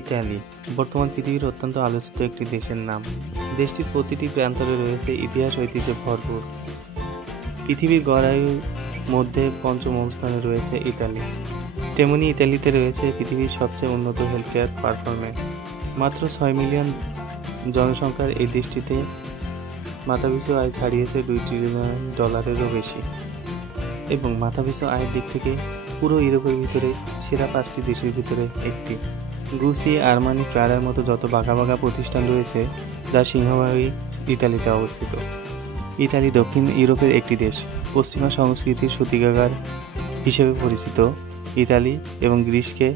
Italy বর্তমান পৃথিবীর অত্যন্ত আলোচিত একটি দেশের নাম। দেশটির প্রতিটি প্রান্তরে রয়েছে ইতিহাস ঐতিহ্যে ভরপুর। পৃথিবীর গড় আয়ুর মধ্যে পঞ্চম অবস্থানে রয়েছে ইতালি। তেমনি ইতালিতে রয়েছে পৃথিবীর সবচেয়ে উন্নত হেলথ কেয়ার পারফরমেন্স। মাত্র 6 মিলিয়ন জনসংখ্যার এই দেশটিতে মাথাপিছু আয় ছাড়িয়েছে $2 ট্রিলিয়ন বেশি এবং মাথাপিছু আয়ের দিক থেকে পুরো ইউরোপের ভিতরে সেরা 5টি দেশের ভিতরে একটি। গুচি, আরমানি, প্রাডার মতো যত বাঘা বাঘা প্রতিষ্ঠান রয়েছে যার সিংহভাগই ইতালিতে অবস্থিত। ইতালি দক্ষিণ ইউরোপের একটি দেশ। পশ্চিমা সংস্কৃতির সূতিকাগার হিসেবে পরিচিত ইতালি এবং গ্রিসকে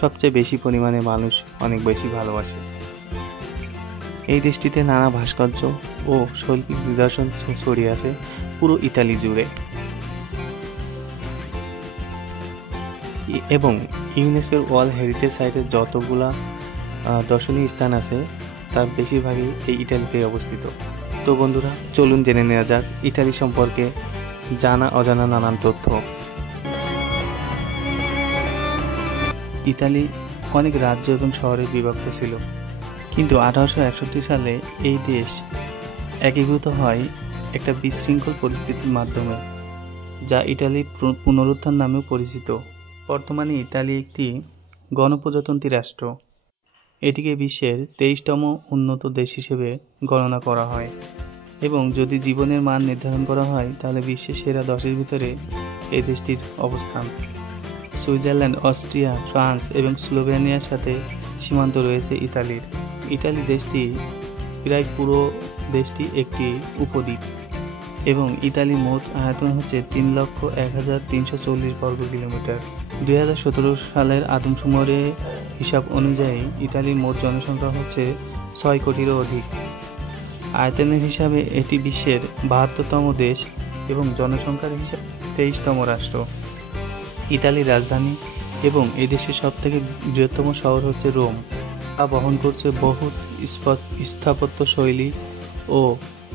সবচেয়ে বেশি পরিমাণে মানুষ অনেক বেশি ভালোবাসে। এই দেশটিতে নানা ভাস্কর্য ও শৈল্পিক নিদর্শন ছড়িয়ে আছে পুরো ইতালি জুড়ে এবং ইউনেস্কোর ওয়ার্ল্ড হেরিটেজ সাইটের যতগুলা দর্শনীয় স্থান আছে তার বেশিরভাগই এই ইতালিতে অবস্থিত। তো বন্ধুরা, চলুন জেনে নেওয়া যাক ইতালি সম্পর্কে জানা অজানা নানান তথ্য। ইতালি অনেক রাজ্য এবং শহরে বিভক্ত ছিল, কিন্তু 1861 সালে এই দেশ একীভূত হয় একটা বিশৃঙ্খল পরিস্থিতির মাধ্যমে, যা ইতালির পুনরুত্থান নামেও পরিচিত। বর্তমানে ইতালি একটি গণপ্রজাতন্ত্রী রাষ্ট্র। এটিকে বিশ্বের 23তম উন্নত দেশ হিসেবে গণনা করা হয় এবং যদি জীবনের মান নির্ধারণ করা হয় তাহলে বিশ্বের সেরা 10-এর ভিতরে এই দেশটির অবস্থান। সুইজারল্যান্ড, অস্ট্রিয়া, ফ্রান্স এবং স্লোভেনিয়ার সাথে সীমান্ত রয়েছে ইতালির। ইতালি দেশটি প্রায় পুরো দেশটি একটি উপদ্বীপ এবং ইতালির মোট আয়তন হচ্ছে 3,01,340 বর্গ কিলোমিটার। 2017 সালের আদমশুমারির হিসাব অনুযায়ী ইতালির মোট জনসংখ্যা হচ্ছে 6 কোটিরও অধিক। আয়তনের হিসাবে এটি বিশ্বের 72তম দেশ এবং জনসংখ্যার হিসাবে 23তম রাষ্ট্র। ইতালির রাজধানী এবং এই দেশের সবথেকে বৃহত্তম শহর হচ্ছে রোম, যা বহন করছে বহু স্থাপত্য শৈলী ও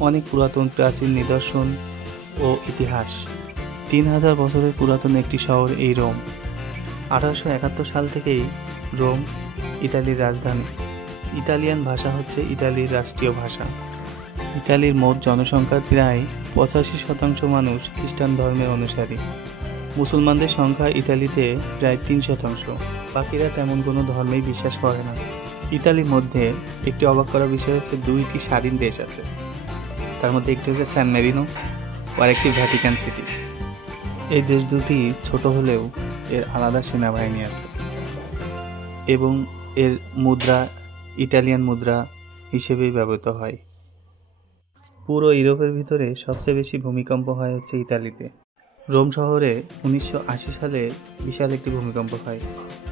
অনেক পুরাতন প্রাচীন নিদর্শন ও ইতিহাস। 3000 বছরের পুরাতন একটি শহর এই রোম। 1871 সাল থেকেই রোম ইতালির রাজধানী। ইতালিয়ান ভাষা হচ্ছে ইতালির রাষ্ট্রীয় ভাষা। ইতালির মোট জনসংখ্যার প্রায় 85% মানুষ খ্রিস্টান ধর্মের অনুসারী। মুসলমানদের সংখ্যা ইতালিতে প্রায় 3%। বাকিরা তেমন কোনো ধর্মেই বিশ্বাস করে না। ইতালির মধ্যে একটি অবাক করা বিষয় হচ্ছে 2টি স্বাধীন দেশ আছে। তার মধ্যে একটি হচ্ছে স্যান মেরিনো আর একটি ভ্যাটিকান সিটি। এই দেশ দুটি ছোট হলেও এর আলাদা সেনাবাহিনী আছে এবং এর মুদ্রা ইটালিয়ান মুদ্রা হিসেবেই ব্যবহৃত হয়। পুরো ইউরোপের ভিতরে সবচেয়ে বেশি ভূমিকম্প হয় হচ্ছে ইতালিতে। রোম শহরে 1980 সালে বিশাল একটি ভূমিকম্প হয়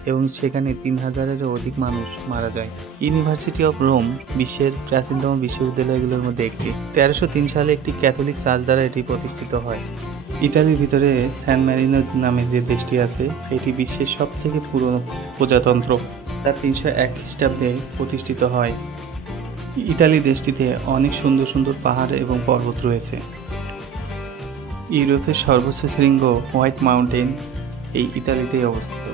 এবং সেখানে 3000-এরও অধিক মানুষ মারা যায়। ইউনিভার্সিটি অফ রোম বিশ্বের প্রাচীনতম বিশ্ববিদ্যালয়গুলোর মধ্যে একটি। 1303 সালে একটি ক্যাথলিক চার্চ দ্বারা এটি প্রতিষ্ঠিত হয়। ইতালির ভিতরে স্যান মেরিনো নামে যে দেশটি আছে এটি বিশ্বের সবথেকে পুরনো প্রজাতন্ত্র, যা 301 খ্রিস্টাব্দে প্রতিষ্ঠিত হয়। ইতালি দেশটিতে অনেক সুন্দর সুন্দর পাহাড় এবং পর্বত রয়েছে। ইউরোপের সর্বোচ্চ শৃঙ্গ হোয়াইট মাউন্টেন এই ইতালিতেই অবস্থিত।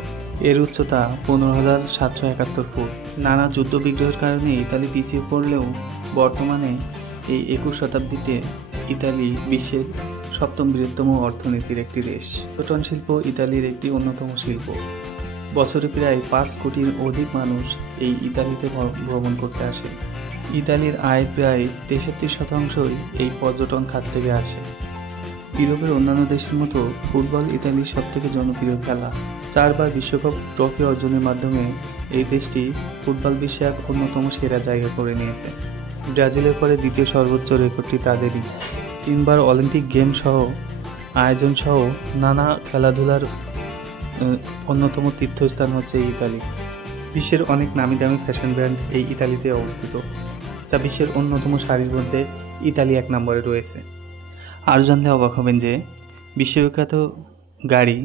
এর উচ্চতা 15,771 ফুট। নানা যুদ্ধ বিগ্রহের কারণে ইতালি পিছিয়ে পড়লেও বর্তমানে এই 21 শতাব্দীতে ইতালি বিশ্বের 7ম বৃহত্তম অর্থনীতির একটি দেশ। পর্যটন শিল্প ইতালির একটি অন্যতম শিল্প। বছরে প্রায় 5 কোটির অধিক মানুষ এই ইতালিতে ভ্রমণ করতে আসে। ইতালির আয় প্রায় 63% এই পর্যটন খাত থেকে আসে। ইউরোপের অন্যান্য দেশের মতো ফুটবল ইতালির সবথেকে জনপ্রিয় খেলা। 4 বার বিশ্বকাপ ট্রফি অর্জনের মাধ্যমে এই দেশটি ফুটবল বিশ্বে এক অন্যতম সেরা জায়গা করে নিয়েছে। ব্রাজিলের পরে দ্বিতীয় সর্বোচ্চ রেকর্ডটি তাদেরই। 3 বার অলিম্পিক গেম সহ আয়োজন সহ নানা খেলাধুলার অন্যতম তীর্থস্থান হচ্ছে ইতালি। বিশ্বের অনেক নামি দামি ফ্যাশন ব্র্যান্ড এই ইতালিতে অবস্থিত, যা বিশ্বের অন্যতম সারির মধ্যে ইতালি 1 নম্বরে রয়েছে। আর জানলে অবাক হবেন যে বিশ্ববিখ্যাত গাড়ি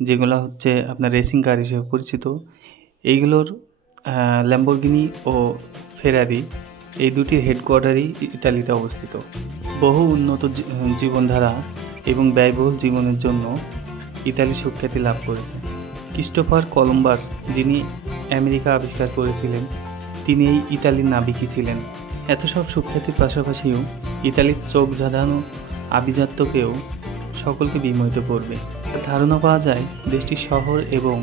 যেগুলো হচ্ছে আপনার রেসিং কার হিসেবে পরিচিত, এইগুলোর ল্যাম্বরগিনি ও ফেরারি এই দুটির হেডকোয়ার্টারই ইতালিতে অবস্থিত। বহু উন্নত জীবনধারা এবং ব্যয়বহুল জীবনের জন্য ইতালি সুখ্যাতি লাভ করেছে, ক্রিস্টোফার কলম্বাস, যিনি আমেরিকা আবিষ্কার করেছিলেন, তিনি এই ইতালির নাবিকই ছিলেন। এত সব সুখ্যাতির পাশাপাশিও ইতালির চোখ ধাঁধানো আভিজাত্যকেও সকলকে বিমোহিত করবে। ধারণা পাওয়া যায় দেশটির শহর এবং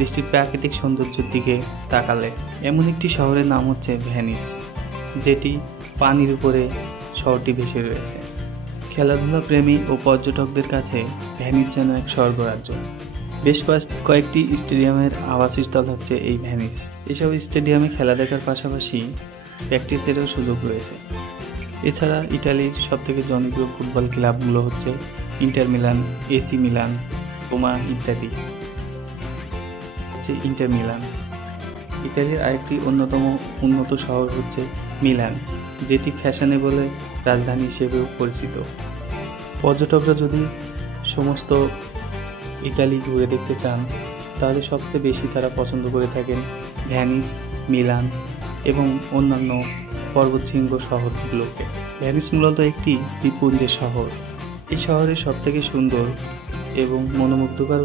দেশটির প্রাকৃতিক সৌন্দর্যের দিকে তাকালে। এমন একটি শহরের নাম হচ্ছে ভেনিস, যেটি পানির উপরে শহরটি ভেসে রয়েছে। খেলাধুলা প্রেমী ও পর্যটকদের কাছে ভেনিস যেন এক স্বর্গরাজ্য। বেশ কয়েকটি স্টেডিয়ামের আবাসস্থল হচ্ছে এই ভেনিস। এসব স্টেডিয়ামে খেলা দেখার পাশাপাশি প্র্যাকটিসেরও সুযোগ রয়েছে। এছাড়া ইটালির সবথেকে জনপ্রিয় ফুটবল ক্লাবগুলো হচ্ছে Inter Milan, AC Milan, Roma ইত্যাদি। ইন্টার মিলান ইটালির আরেকটি অন্যতম উন্নত শহর হচ্ছে মিলান, যেটি ফ্যাশনেবলের রাজধানী হিসেবেও পরিচিত। পর্যটকরা যদি সমস্ত ইটালি ঘুরে দেখতে চান তাহলে সবচেয়ে বেশি তারা পছন্দ করে থাকেন ভেনিস, মিলান এবং অন্যান্য পর্বতশৃঙ্গ শহরগুলোকে। ভেনিস মূলত একটি দ্বীপপুঞ্জের শহর। এই শহরের সবথেকে সুন্দর এবং মনোমুগ্ধকর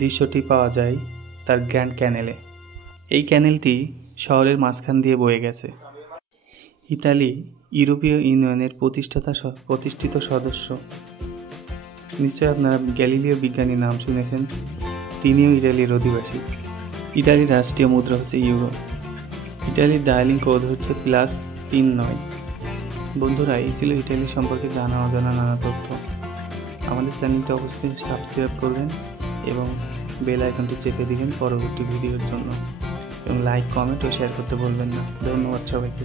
দৃশ্যটি পাওয়া যায় তার গ্র্যান্ড ক্যানেলে। এই ক্যানেলটি শহরের মাঝখান দিয়ে বয়ে গেছে। ইতালি ইউরোপীয় ইউনিয়নের প্রতিষ্ঠিত সদস্য। নিশ্চয় আপনারা গ্যালিলিও বিজ্ঞানীর নাম শুনেছেন, তিনিও ইটালির অধিবাসী। ইটালির রাষ্ট্রীয় মুদ্রা হচ্ছে ইউরো। ইটালির ডায়ালিং কোড হচ্ছে +39। বন্ধুরা, এই ছিল ইটালি সম্পর্কে জানা অজানা নানা তথ্য। আমাদের চ্যানেলটি অবশ্যই সাবস্ক্রাইব করবেন এবং বেল আইকনটি চেপে দিবেন পরবর্তী ভিডিওর জন্য, এবং লাইক, কমেন্ট ও শেয়ার করতে ভুলবেন না। ধন্যবাদ সবাইকে।